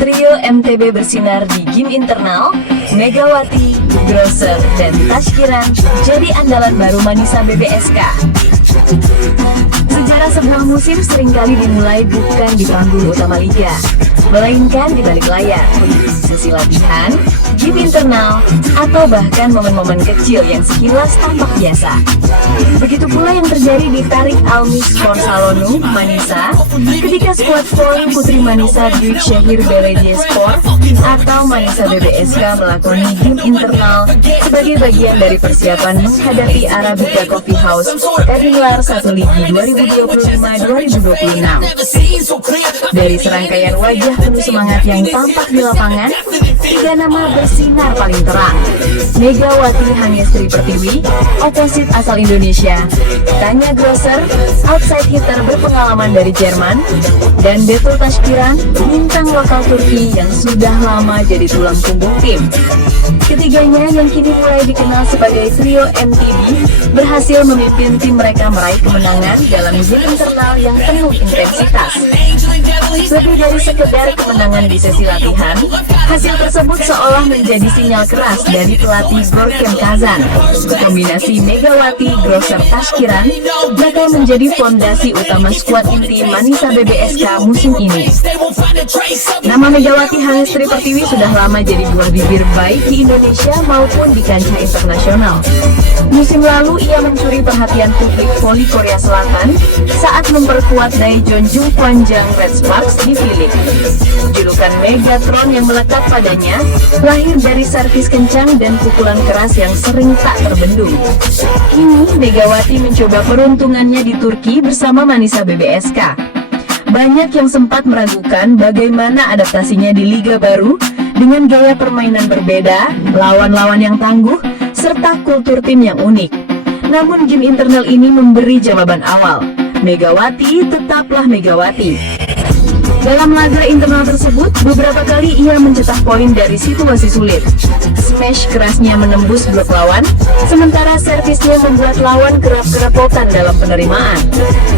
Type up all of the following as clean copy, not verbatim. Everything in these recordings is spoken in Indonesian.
Trio MTB bersinar di game internal, Megawati, Grosser, dan Tashkiran jadi andalan baru Manisa BBSK. Sejarah sebuah musim seringkali dimulai bukan di panggung utama liga, melainkan di balik layar, sesi latihan, game internal, atau bahkan momen-momen kecil yang sekilas tampak biasa. Begitu pula yang terjadi di Tarik Almis Sporsalonu, Manisa, ketika skuad voli Putri Manisa Dwi Syahir Belediye Sport atau Manisa BBSK melakoni game internal sebagai bagian dari persiapan menghadapi Arabica Coffee House Kadinlar 1 Ligi 2025-2026. Dari serangkaian wajah penuh semangat yang tampak di lapangan, 3 nama bersinar paling terang. Megawati Hangestri Pertiwi, oposit asal Indonesia, Tanya Grosser, outside hitter berpengalaman dari Jerman, dan Betul Tashkiran, bintang lokal Turki yang sudah lama jadi tulang punggung tim. Ketiganya yang kini mulai dikenal sebagai trio MTB berhasil memimpin tim mereka meraih kemenangan dalam game internal yang penuh intensitas. Lebih dari sekedar kemenangan di sesi latihan, hasil tersebut seolah menjadi sinyal keras dari pelatih Gorkem Kazan. Kombinasi Megawati, Grosser, Tashkiran bakal menjadi fondasi utama skuad inti Manisa BBSK musim ini. Nama Megawati Hangestri Pertiwi sudah lama jadi buah bibir baik di Indonesia maupun di kancah internasional. Musim lalu ia mencuri perhatian publik voli Korea Selatan saat memperkuat Daejeon Jungkwanjang Red Sparks di V-League. Julukan Megatron yang melekat padanya lahir dari servis kencang dan pukulan keras yang sering tak terbendung. Kini Megawati mencoba peruntungannya di Turki bersama Manisa BBSK. Banyak yang sempat meragukan bagaimana adaptasinya di liga baru dengan gaya permainan berbeda, lawan-lawan yang tangguh, serta kultur tim yang unik. Namun game internal ini memberi jawaban awal. Megawati tetaplah Megawati. Dalam laga internal tersebut, beberapa kali ia mencetak poin dari situasi sulit. Smash kerasnya menembus blok lawan, sementara servisnya membuat lawan kerap kerepotan dalam penerimaan.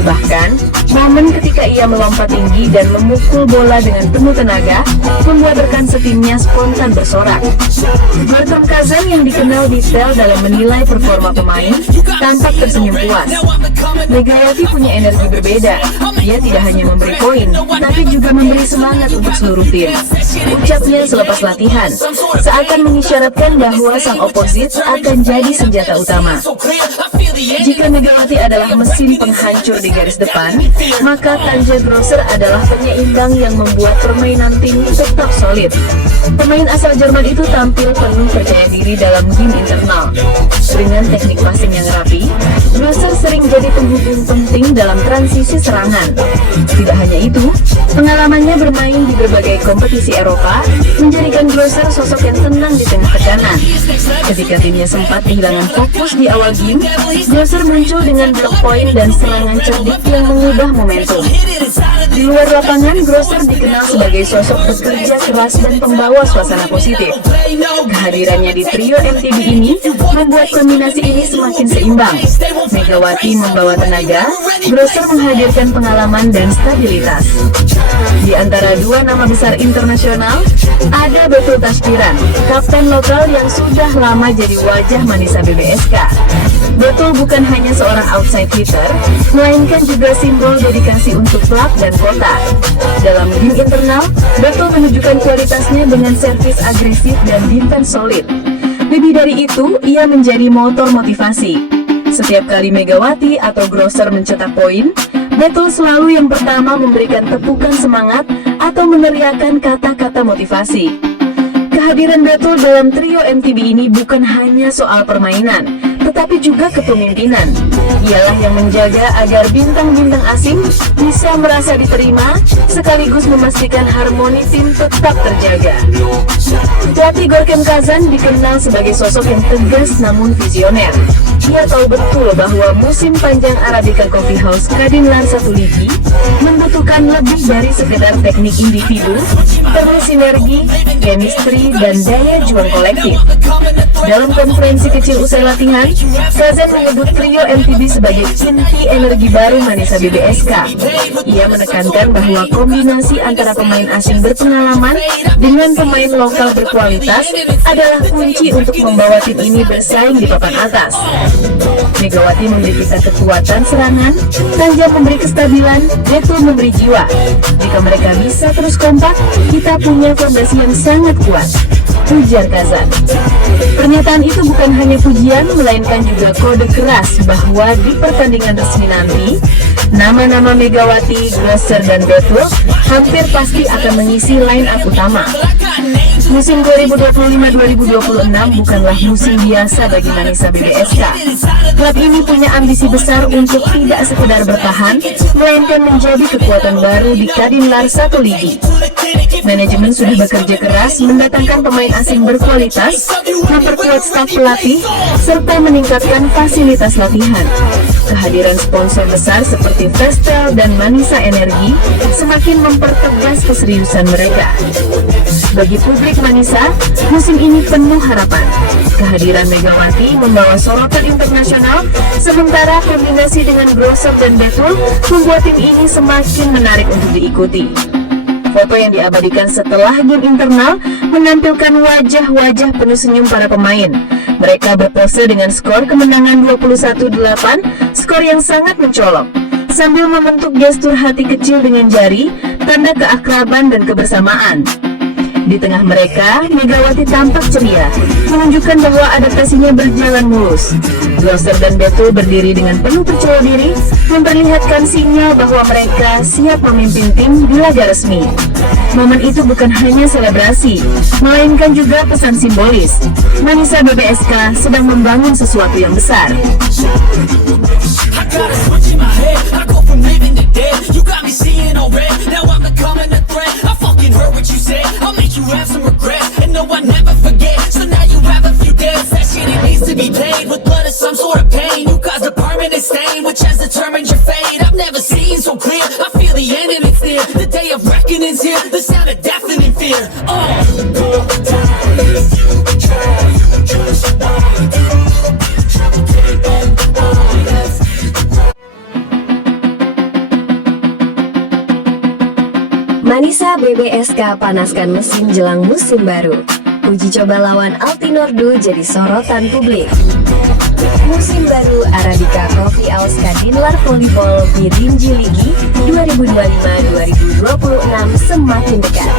Bahkan, momen ketika ia melompat tinggi dan memukul bola dengan penuh tenaga, membuat rekan setimnya spontan bersorak. Gorkem Kazan yang dikenal detail dalam menilai performa pemain, tampak tersenyum puas. Megawati punya energi berbeda. Dia tidak hanya memberi poin, tapi juga memberi semangat untuk seluruh tim. Ucapnya selepas latihan, seakan mengisyaratkan bahwa sang oposit akan jadi senjata utama. Jika Megawati adalah mesin penghancur di garis depan, maka Tanja Grosser adalah penyeimbang yang membuat permainan tim tetap solid. Pemain asal Jerman itu tampil penuh percaya diri dalam game internal. Dengan teknik passing yang rapi, Grosser sering jadi penghubung penting dalam transisi serangan. Tidak hanya itu, pengalamannya bermain di berbagai kompetisi Eropa menjadikan Grosser sosok yang tenang di tengah tekanan. Ketika timnya sempat kehilangan fokus di awal game, Grosser muncul dengan blok poin dan serangan cerdik yang mengubah momentum. Di luar lapangan, Grosser dikenal sebagai sosok pekerja keras dan pembawa suasana positif. Kehadirannya di trio MTB ini membuat kombinasi ini semakin seimbang. Megawati membawa tenaga, Grosser menghadirkan pengalaman dan stabilitas. Di antara dua nama besar internasional, ada Betul Tashkiran, kapten lokal yang sudah lama jadi wajah Manisa BBSK. Betul bukan hanya seorang outside hitter, melainkan juga simbol dedikasi untuk klub dan kota. Dalam game internal, Betul menunjukkan kualitasnya dengan servis agresif dan defense solid. Lebih dari itu, ia menjadi motor motivasi. Setiap kali Megawati atau Grosser mencetak poin, Betul selalu yang pertama memberikan tepukan semangat atau meneriakkan kata-kata motivasi. Kehadiran Betul dalam trio MTB ini bukan hanya soal permainan, tetapi juga kepemimpinan. Ialah yang menjaga agar bintang-bintang asing bisa merasa diterima, sekaligus memastikan harmoni tim tetap terjaga. Pelatih Gorkem Kazan dikenal sebagai sosok yang tegas namun visioner. Ia tahu betul bahwa musim panjang Arabica Coffee House Kadinlar 1 Ligi membutuhkan lebih dari sekedar teknik individu, perlu sinergi, chemistry, dan daya juang kolektif. Dalam konferensi kecil usai latihan, Kazan menyebut trio MTB sebagai inti energi baru Manisa BBSK. Ia menekankan bahwa kombinasi antara pemain asing berpengalaman dengan pemain lokal berkualitas adalah kunci untuk membawa tim ini bersaing di papan atas. Megawati memberi kita kekuatan serangan, Tanja memberi kestabilan, Betul memberi jiwa. Jika mereka bisa terus kompak, kita punya fondasi yang sangat kuat, ujar Kazan. Pernyataan itu bukan hanya pujian, melainkan juga kode keras bahwa di pertandingan resmi nanti, nama-nama Megawati, Grosser, dan Betul hampir pasti akan mengisi line up utama. Musim 2025-2026 bukanlah musim biasa bagi Manisa BBSK. Klub ini punya ambisi besar untuk tidak sekedar bertahan, melainkan menjadi kekuatan baru di Kadinlar 1 Ligi. Manajemen sudah bekerja keras mendatangkan pemain asing berkualitas, memperkuat staf pelatih, serta meningkatkan fasilitas latihan. Kehadiran sponsor besar seperti Vestel dan Manisa Energi semakin mempertegas keseriusan mereka. Bagi publik Manisa, musim ini penuh harapan. Kehadiran Megawati membawa sorotan internasional, sementara kombinasi dengan Grosser dan Betul membuat tim ini semakin menarik untuk diikuti. Foto yang diabadikan setelah game internal menampilkan wajah-wajah penuh senyum para pemain. Mereka berpose dengan skor kemenangan 21-8, skor yang sangat mencolok. Sambil membentuk gestur hati kecil dengan jari, tanda keakraban dan kebersamaan. Di tengah mereka, Megawati tampak ceria, menunjukkan bahwa adaptasinya berjalan mulus. Grosser dan Betul berdiri dengan penuh percaya diri, memperlihatkan sinyal bahwa mereka siap memimpin tim di laga resmi. Momen itu bukan hanya selebrasi, melainkan juga pesan simbolis. Manisa BBSK sedang membangun sesuatu yang besar. You have some regrets, and no, I never forget. So now you have a few debts. That shit, it needs to be paid with blood or some sort of pain. You caused a permanent stain, which has determined your fate. I've never seen so clear. I feel the end and it's near. The day of reckoning's here. The sound of deafening fear. Manisa BBSK panaskan mesin jelang musim baru. Uji coba lawan Altinordu jadi sorotan publik. Musim baru Arabica Coffee House Kadinlar Volleyball Birinji Ligi 2025-2026 semakin dekat.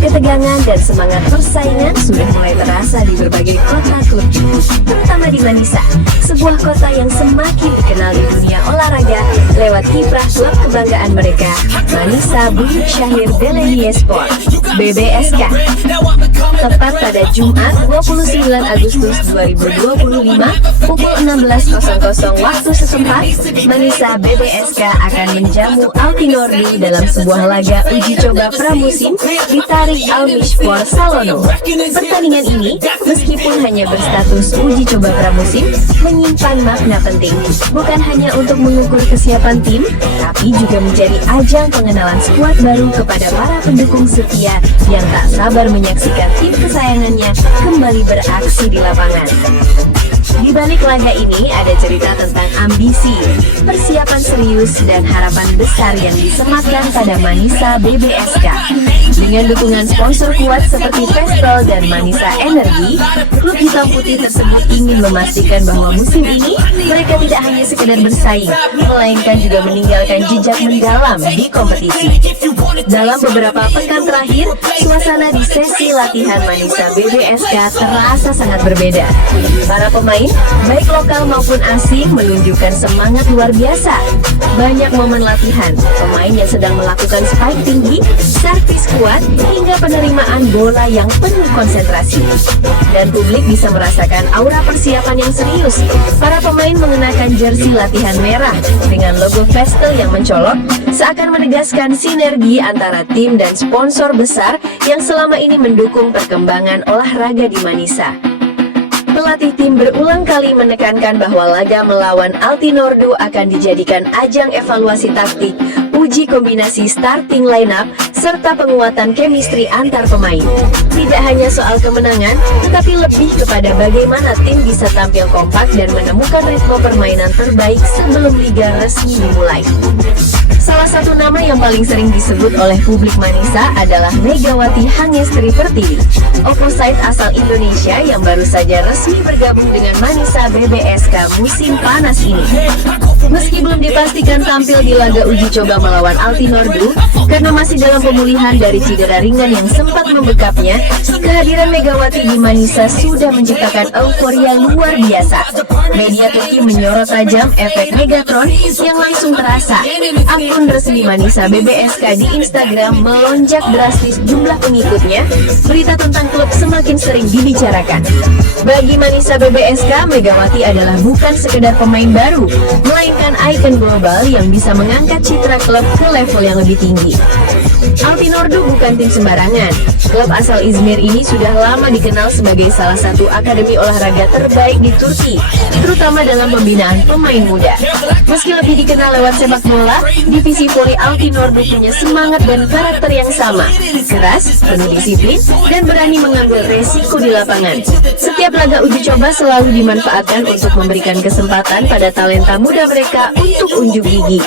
Ketegangan dan semangat persaingan sudah mulai terasa di berbagai kota Turki, terutama di Manisa, sebuah kota yang semakin dikenal di dunia olahraga lewat kiprah klub kebanggaan mereka, Manisa Büyük Şehir Belediyespor (BBSK). Tepat pada Jumat 29 Agustus 2025 pukul 16.00 waktu setempat, Manisa BBSK akan menjamu Altinordu dalam sebuah laga uji coba pramusim di Tarik Almishpor Salono. Pertandingan ini, meskipun hanya berstatus uji coba pramusim, menyimpan makna penting, bukan hanya untuk mengukur kesiapan tim, tapi juga menjadi ajang pengenalan skuad baru kepada para pendukung setia yang tak sabar menyaksikan tim kesayangannya kembali beraksi di lapangan. Di balik laga ini ada cerita tentang ambisi, persiapan serius, dan harapan besar yang disematkan pada Manisa BBSK. Dengan dukungan sponsor kuat seperti Vestel dan Manisa Energi, klub hitam putih tersebut ingin memastikan bahwa musim ini mereka tidak hanya sekedar bersaing, melainkan juga meninggalkan jejak mendalam di kompetisi. Dalam beberapa pekan terakhir, suasana di sesi latihan Manisa BBSK terasa sangat berbeda. Para pemain, baik lokal maupun asing, menunjukkan semangat luar biasa. Banyak momen latihan, pemain yang sedang melakukan spike tinggi, servis kuat, hingga penerimaan bola yang penuh konsentrasi. Dan publik bisa merasakan aura persiapan yang serius. Para pemain mengenakan jersey latihan merah dengan logo Vestel yang mencolok, seakan menegaskan sinergi antara tim dan sponsor besar yang selama ini mendukung perkembangan olahraga di Manisa. Pelatih tim berulang kali menekankan bahwa laga melawan Altinordu akan dijadikan ajang evaluasi taktik, menguji kombinasi starting lineup serta penguatan chemistry antar pemain. Tidak hanya soal kemenangan, tetapi lebih kepada bagaimana tim bisa tampil kompak dan menemukan ritme permainan terbaik sebelum liga resmi dimulai. Salah satu nama yang paling sering disebut oleh publik Manisa adalah Megawati Hangestri Pertiwi, opposite asal Indonesia yang baru saja resmi bergabung dengan Manisa BBSK musim panas ini. Meski belum dipastikan tampil di laga uji coba melawan Altinordu karena masih dalam pemulihan dari cedera ringan yang sempat membekapnya, kehadiran Megawati di Manisa sudah menciptakan euforia luar biasa. Media Turki menyorot tajam efek Megatron yang langsung terasa. Akun resmi Manisa BBSK di Instagram melonjak drastis jumlah pengikutnya. Berita tentang klub semakin sering dibicarakan. Bagi Manisa BBSK, Megawati adalah bukan sekedar pemain baru, melainkan ikon global yang bisa mengangkat citra klub ke level yang lebih tinggi. Altinordu bukan tim sembarangan. Klub asal Izmir ini sudah lama dikenal sebagai salah satu akademi olahraga terbaik di Turki, terutama dalam pembinaan pemain muda. Meski lebih dikenal lewat sepak bola, divisi voli Altinordu punya semangat dan karakter yang sama, keras, penuh disiplin, dan berani mengambil resiko di lapangan. Setiap laga uji coba selalu dimanfaatkan untuk memberikan kesempatan pada talenta muda mereka untuk unjuk gigi.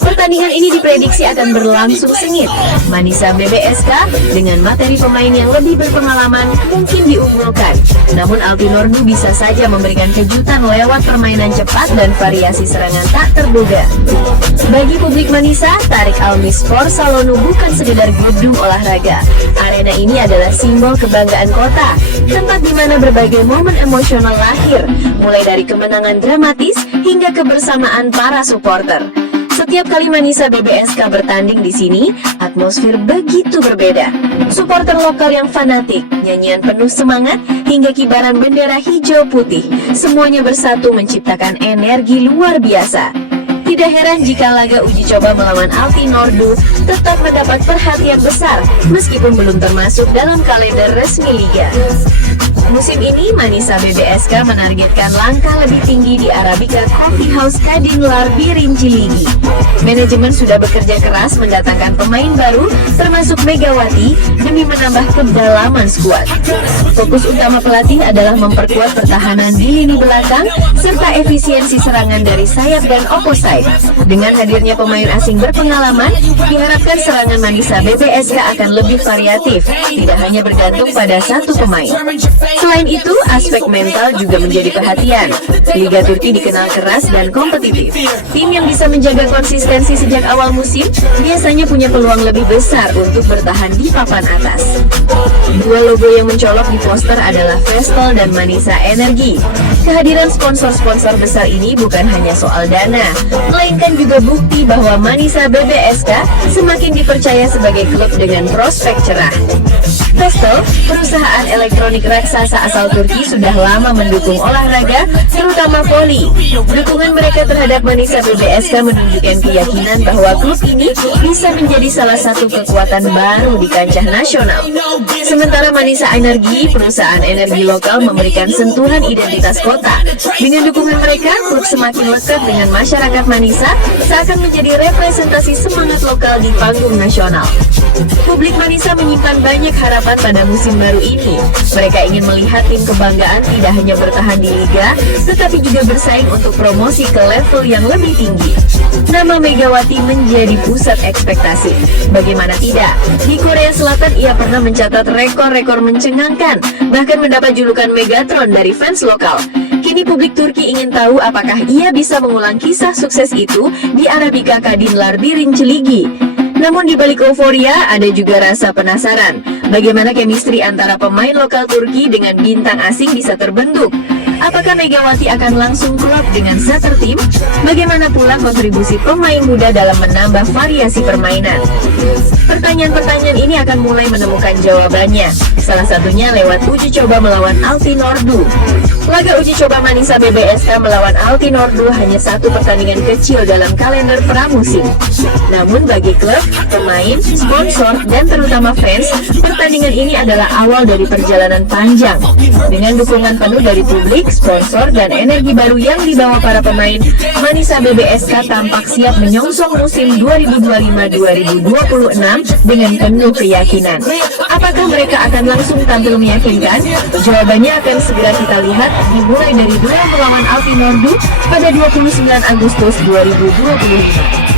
Pertandingan ini diprediksi akan berlangsung sengit. Manisa BBSK dengan materi pemain yang lebih berpengalaman mungkin diunggulkan, namun Altinordu bisa saja memberikan kejutan lewat permainan cepat dan variasi serangan tak terduga. Bagi publik Manisa, Tarik Almispor Salonu bukan sekedar gedung olahraga. Arena ini adalah simbol kebanggaan kota, tempat di mana berbagai momen emosional lahir, mulai dari kemenangan dramatis hingga kebersamaan para supporter. Setiap kali Manisa BBSK bertanding di sini, atmosfer begitu berbeda. Supporter lokal yang fanatik, nyanyian penuh semangat, hingga kibaran bendera hijau putih, semuanya bersatu menciptakan energi luar biasa. Tidak heran jika laga uji coba melawan Altinordu tetap mendapat perhatian besar, meskipun belum termasuk dalam kalender resmi liga. Musim ini, Manisa BBSK menargetkan langkah lebih tinggi di Arabica Coffee House Kadinlar Birinciligi. Manajemen sudah bekerja keras mendatangkan pemain baru, termasuk Megawati, demi menambah kedalaman skuad. Fokus utama pelatih adalah memperkuat pertahanan di lini belakang, serta efisiensi serangan dari sayap dan opposite. Dengan hadirnya pemain asing berpengalaman, diharapkan serangan Manisa BBSK akan lebih variatif, tidak hanya bergantung pada satu pemain. Selain itu, aspek mental juga menjadi perhatian. Liga Turki dikenal keras dan kompetitif. Tim yang bisa menjaga konsistensi sejak awal musim biasanya punya peluang lebih besar untuk bertahan di papan atas. Dua logo yang mencolok di poster adalah Vestel dan Manisa Energi. Kehadiran sponsor-sponsor besar ini bukan hanya soal dana, melainkan juga bukti bahwa Manisa BBSK semakin dipercaya sebagai klub dengan prospek cerah. Vestel, perusahaan elektronik raksasa asal Turki, sudah lama mendukung olahraga, terutama voli. Dukungan mereka terhadap Manisa BBSK menunjukkan keyakinan bahwa klub ini bisa menjadi salah satu kekuatan baru di kancah nasional. Sementara Manisa Energi, perusahaan energi lokal, memberikan sentuhan identitas kota. Dengan dukungan mereka, klub semakin lekat dengan masyarakat Manisa, seakan menjadi representasi semangat lokal di panggung nasional. Publik Manisa menyimpan banyak harapan pada musim baru ini. Mereka ingin melihat tim kebanggaan tidak hanya bertahan di liga, tetapi juga bersaing untuk promosi ke level yang lebih tinggi. Nama Megawati menjadi pusat ekspektasi. Bagaimana tidak? Di Korea Selatan ia pernah mencatat rekor-rekor mencengangkan, bahkan mendapat julukan Megatron dari fans lokal. Kini publik Turki ingin tahu apakah ia bisa mengulang kisah sukses itu di Arabica Kadinlar Birinciligi. Namun di balik euforia ada juga rasa penasaran. Bagaimana chemistry antara pemain lokal Turki dengan bintang asing bisa terbentuk? Apakah Megawati akan langsung klop dengan satu tim? Bagaimana pula kontribusi pemain muda dalam menambah variasi permainan? Pertanyaan-pertanyaan ini akan mulai menemukan jawabannya, salah satunya lewat uji coba melawan Altinordu. Laga uji coba Manisa BBSK melawan Altinordu hanya satu pertandingan kecil dalam kalender pramusim. Namun bagi klub, pemain, sponsor, dan terutama fans, pertandingan ini adalah awal dari perjalanan panjang. Dengan dukungan penuh dari publik, sponsor, dan energi baru yang dibawa para pemain, Manisa BBSK tampak siap menyongsong musim 2025-2026 dengan penuh keyakinan. Apakah mereka akan langsung tampil meyakinkan? Jawabannya akan segera kita lihat dimulai dari duel melawan Altinordu pada 29 Agustus 2025.